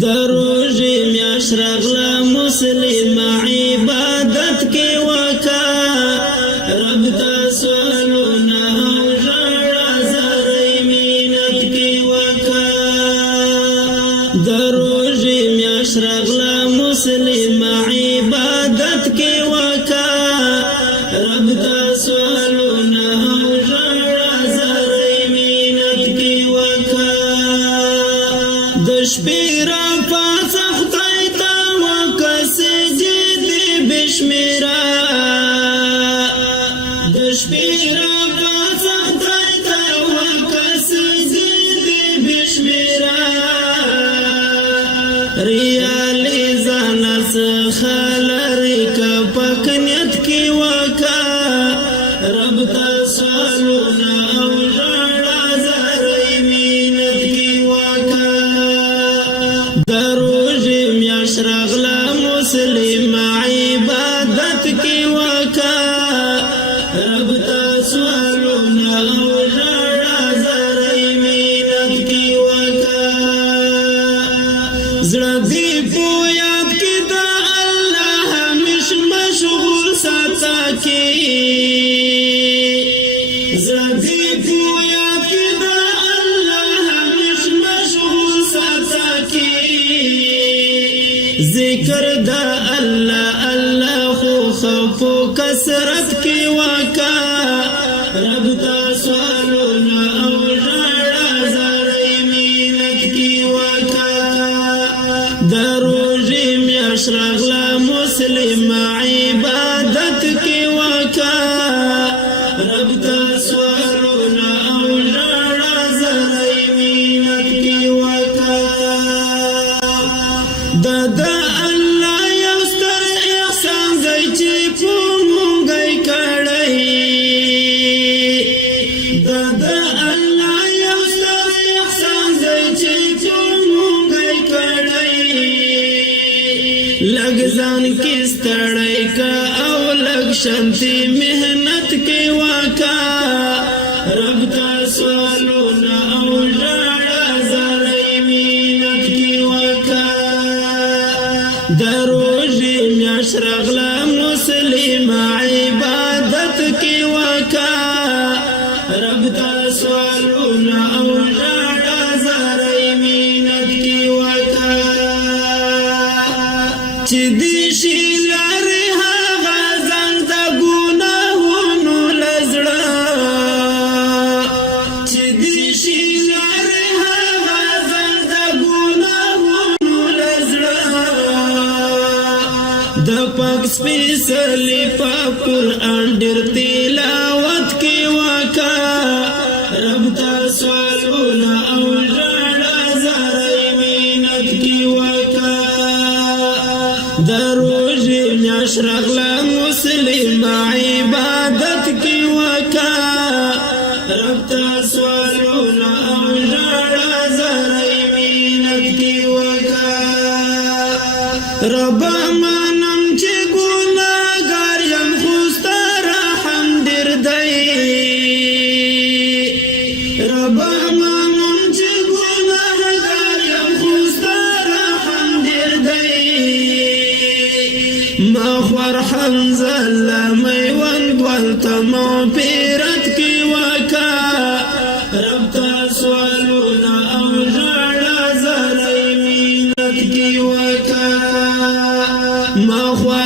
دروژی میاش رغلا مسلم عبادت کی وکا رب تسوالونا او جڑا زری مینت کی وکا دروژی میاش رغلا مسلم عبادت کی وکا رب تسوالونا او جڑا زری مینت کی وکا دشپیرا ریالی زانس خالری کا پکنیت کی وکا رب تسالونا او جڑا زری مینت کی وکا دروژی میاش رغلا مسلم عبادت کی وکا رب تسالونا او جڑا زری مینت کی وکا زړه دی په یاد کې د الله همیش مشغول ساته کې زړه دی په یاد کې د الله همیش مشغول ساته کې ذکر د الله الله خو خفو کثرت کې وکا رب تسالونا او جړا زری مینت کې وکا دروژی میاش رغلا مسلم عبادت کی وکا رب تسوالونا او جڑا زری مینت کی وکا دا اللہ یوستر احسان دی چی پونگئی کڑی دا اللہ یوستر احسان دی چی پونگئی کڑی لگ زان کی ستڑی کا او لگ شانتی محنت کی وکا رب تسوالونا او جڑا زری مینت کی وکا دروژی میاش رغلا مسلم عبادت کی وکا رب تسوالونا او جڑا زری مینت کی وکا چی دیشی لاری هاغا زنگ دا گناہونو لزڑا چی دیشی لاری هاغا زنگ دا گناہونو لزڑا دا پاک سپیسلی پاک قرآن دیر تلاوت کی وکا رب تسوالونا او جڑا زری مینت کی وکا دروژی میاش رغلا مسلم عبادت کی وکا رب تسوالونا او جڑا زری مینت کی وکا رب منم چی گناہگار یم خوستا رحم دیر دی رب منم چی گناہگار یم خوستا رحم دیر دی مخور حنزل میوان دوالتا مغفرت کی وکا رب تسوالونا او جڑا زری مینت کی وکا مخور